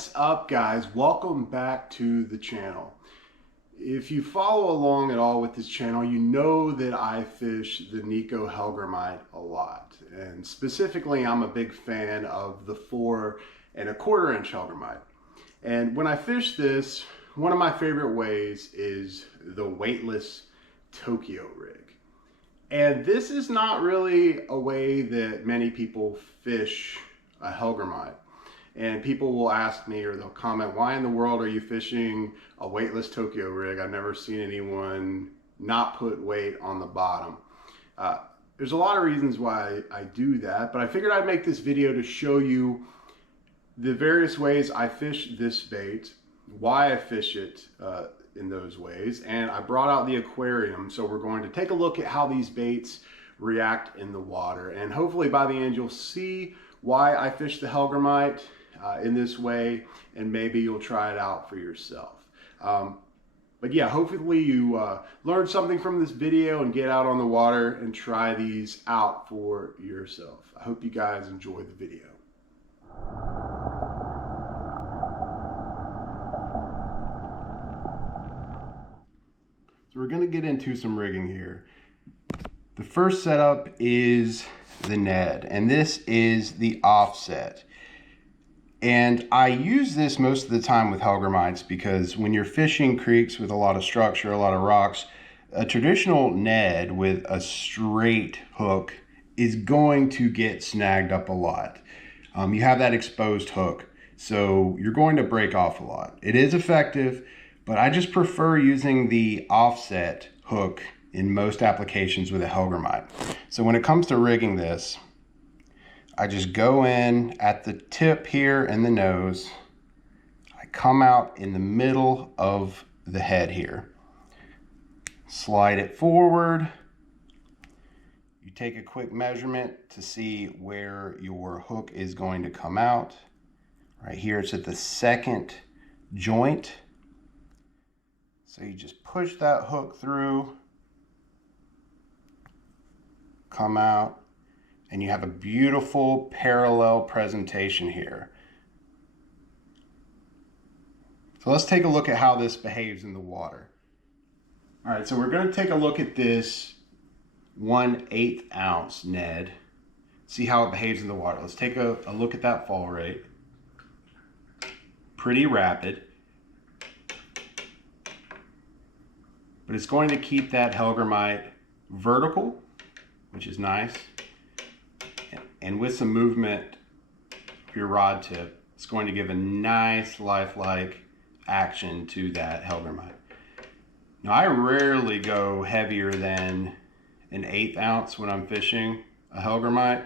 What's up, guys? Welcome back to the channel. If you follow along at all with this channel, you know that I fish the Nikko Hellgrammite a lot. And specifically, I'm a big fan of the 4.25 inch Hellgrammite. And when I fish this, one of my favorite ways is the Weightless Tokyo Rig. And this is not really a way that many people fish a Hellgrammite. And people will ask me, or they'll comment, why in the world are you fishing a weightless Tokyo rig? I've never seen anyone not put weight on the bottom. There's a lot of reasons why I do that, but I figured I'd make this video to show you the various ways I fish this bait, why I fish it in those ways, and I brought out the aquarium, so we're going to take a look at how these baits react in the water, and hopefully by the end you'll see why I fish the Hellgrammite in this way, and maybe you'll try it out for yourself. But yeah, hopefully you learned something from this video and get out on the water and try these out for yourself. I hope you guys enjoy the video. So we're going to get into some rigging here. The first setup is the Ned, and this is the offset. And I use this most of the time with Hellgrammites because when you're fishing creeks with a lot of structure, a lot of rocks, a traditional Ned with a straight hook is going to get snagged up a lot. You have that exposed hook, so you're going to break off a lot. It is effective, but I just prefer using the offset hook in most applications with a Hellgrammite. So when it comes to rigging this, I just go in at the tip here in the nose. I come out in the middle of the head here. Slide it forward. You take a quick measurement to see where your hook is going to come out. Right here, it's at the second joint. So you just push that hook through, come out, and you have a beautiful parallel presentation here. So let's take a look at how this behaves in the water. All right, so we're going to take a look at this 1/8 ounce Ned, see how it behaves in the water. Let's take a look at that fall rate. Pretty rapid, but it's going to keep that Hellgrammite vertical, which is nice. And with some movement of your rod tip, it's going to give a nice lifelike action to that Hellgrammite. Now, I rarely go heavier than an 1/8 ounce when I'm fishing a Hellgrammite.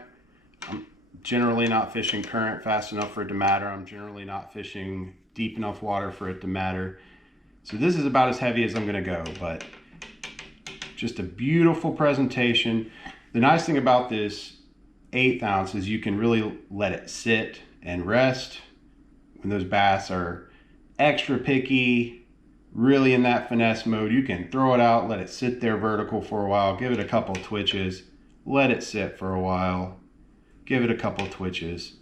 I'm generally not fishing current fast enough for it to matter. I'm generally not fishing deep enough water for it to matter. So this is about as heavy as I'm going to go, but just a beautiful presentation. The nice thing about this 1/8 ounce is you can really let it sit and rest. When those bass are extra picky, really in that finesse mode, you can throw it out, let it sit there vertical for a while, give it a couple twitches, let it sit for a while, give it a couple twitches.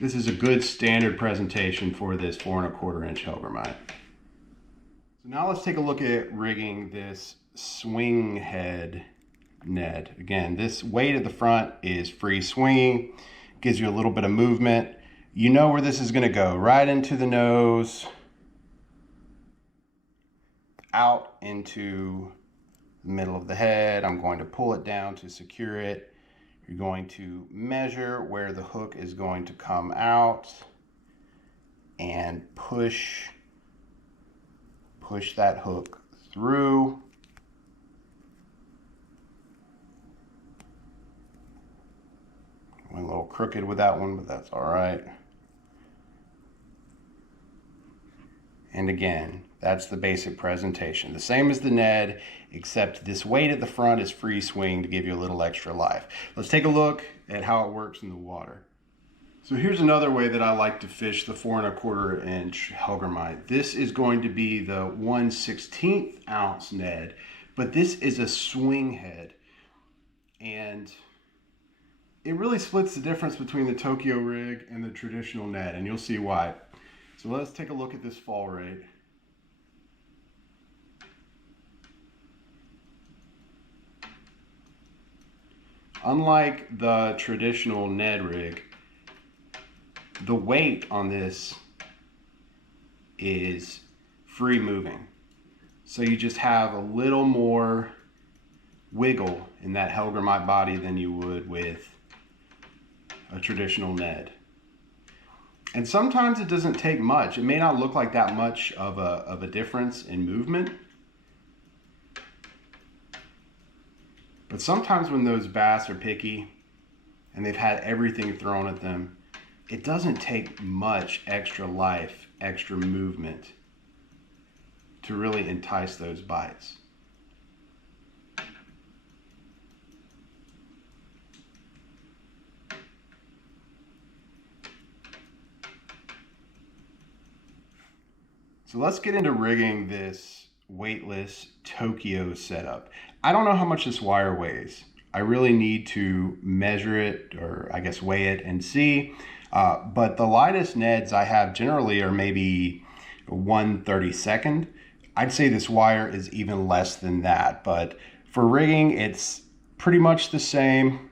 This is a good standard presentation for this 4.25 inch Hellgrammite. So now let's take a look at rigging this swing head Ned. Again, this weight at the front is free swinging, gives you a little bit of movement. You know where this is going to go, right into the nose, out into the middle of the head. I'm going to pull it down to secure it. You're going to measure where the hook is going to come out and push that hook through. Went a little crooked with that one, but that's all right. And again, that's the basic presentation. The same as the Ned, except this weight at the front is free swing to give you a little extra life. Let's take a look at how it works in the water. So here's another way that I like to fish the 4.25 inch Hellgrammite. This is going to be the 1/16 ounce Ned, but this is a swing head. And it really splits the difference between the Tokyo rig and the traditional Ned, and you'll see why. So let's take a look at this fall rate. Unlike the traditional Ned rig, the weight on this is free moving. So you just have a little more wiggle in that Hellgrammite body than you would with a traditional Ned. And sometimes it doesn't take much. It may not look like that much of a difference in movement. But sometimes when those bass are picky and they've had everything thrown at them, it doesn't take much extra life, extra movement to really entice those bites. So let's get into rigging this weightless Tokyo setup. I don't know how much this wire weighs. I really need to measure it, or I guess weigh it and see. But the lightest Neds I have generally are maybe 1/32. I'd say this wire is even less than that, but for rigging, it's pretty much the same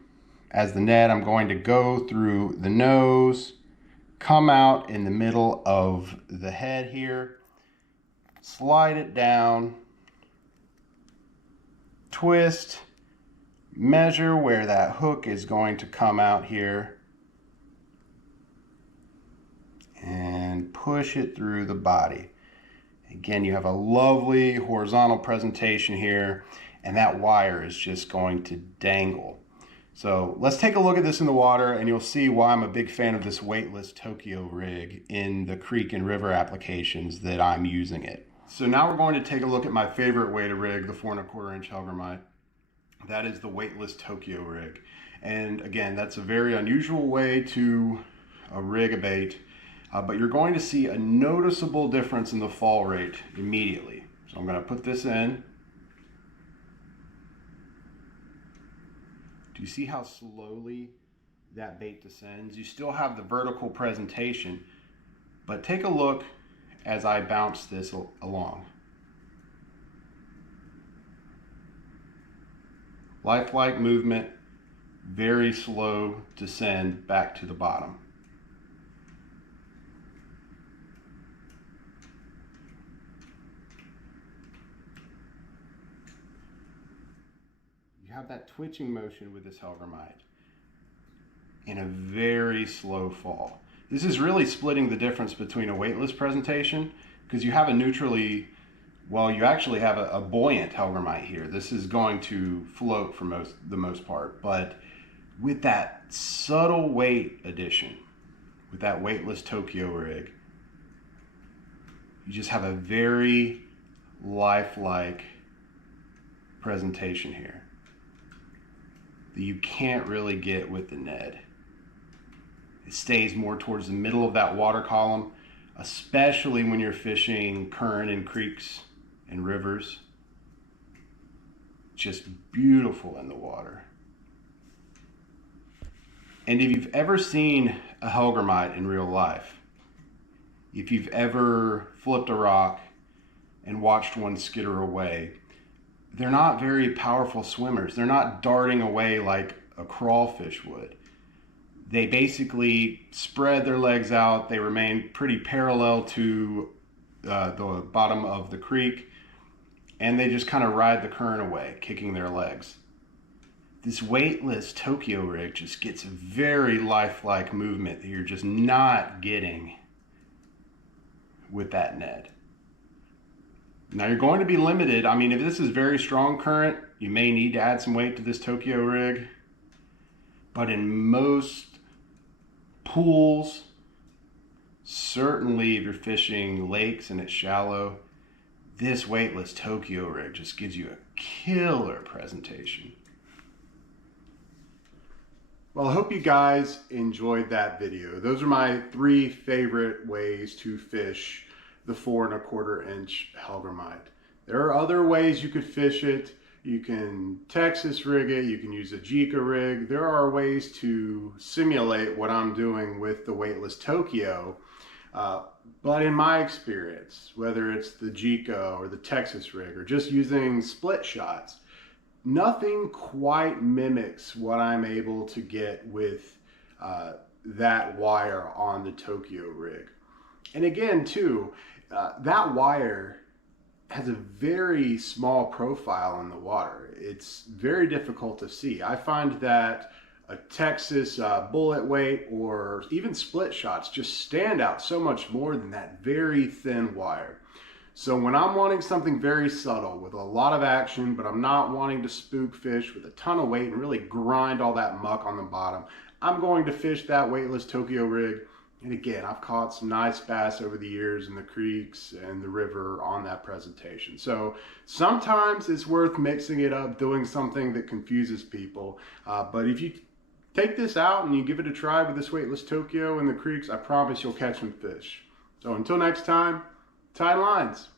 as the Ned. I'm going to go through the nose, come out in the middle of the head here, slide it down, twist, measure where that hook is going to come out here, and push it through the body. Again, you have a lovely horizontal presentation here, and that wire is just going to dangle. So let's take a look at this in the water, and you'll see why I'm a big fan of this weightless Tokyo rig in the creek and river applications that I'm using it. So now we're going to take a look at my favorite way to rig the 4.25 inch Hellgrammite. That is the weightless Tokyo rig. And again, that's a very unusual way to rig a bait, but you're going to see a noticeable difference in the fall rate immediately. So I'm going to put this in. Do you see how slowly that bait descends? You still have the vertical presentation, but take a look as I bounce this along. Lifelike movement, very slow descend back to the bottom. You have that twitching motion with this Hellgrammite in a very slow fall. This is really splitting the difference between a weightless presentation, because you have a neutrally, well, you actually have a buoyant Hellgrammite here. This is going to float for the most part, but with that subtle weight addition, with that weightless Tokyo rig, you just have a very lifelike presentation here that you can't really get with the Ned. It stays more towards the middle of that water column, especially when you're fishing current and creeks and rivers. Just beautiful in the water. And if you've ever seen a Hellgrammite in real life, if you've ever flipped a rock and watched one skitter away, they're not very powerful swimmers. They're not darting away like a crawfish would. They basically spread their legs out. They remain pretty parallel to the bottom of the creek, and they just kind of ride the current away, kicking their legs. This weightless Tokyo rig just gets a very lifelike movement that you're just not getting with that Ned. Now you're going to be limited. I mean, if this is very strong current, you may need to add some weight to this Tokyo rig. But in most pools, certainly if you're fishing lakes and it's shallow, this weightless Tokyo rig just gives you a killer presentation. Well, I hope you guys enjoyed that video. Those are my 3 favorite ways to fish the 4.25 inch Hellgrammite. There are other ways you could fish it. you can Texas rig it, you can use a Nikko rig. There are ways to simulate what I'm doing with the Weightless Tokyo. But in my experience, whether it's the Nikko or the Texas rig or just using split shots, nothing quite mimics what I'm able to get with that wire on the Tokyo rig. And again, too, that wire has a very small profile in the water. It's very difficult to see. I find that a Texas bullet weight or even split shots just stand out so much more than that very thin wire. So when I'm wanting something very subtle with a lot of action, but I'm not wanting to spook fish with a ton of weight and really grind all that muck on the bottom, I'm going to fish that Weightless Tokyo rig. And again, I've caught some nice bass over the years in the creeks and the river on that presentation. So sometimes it's worth mixing it up, doing something that confuses people. But if you take this out and you give it a try with this Weightless Tokyo in the creeks, I promise you'll catch some fish. So until next time, tight lines.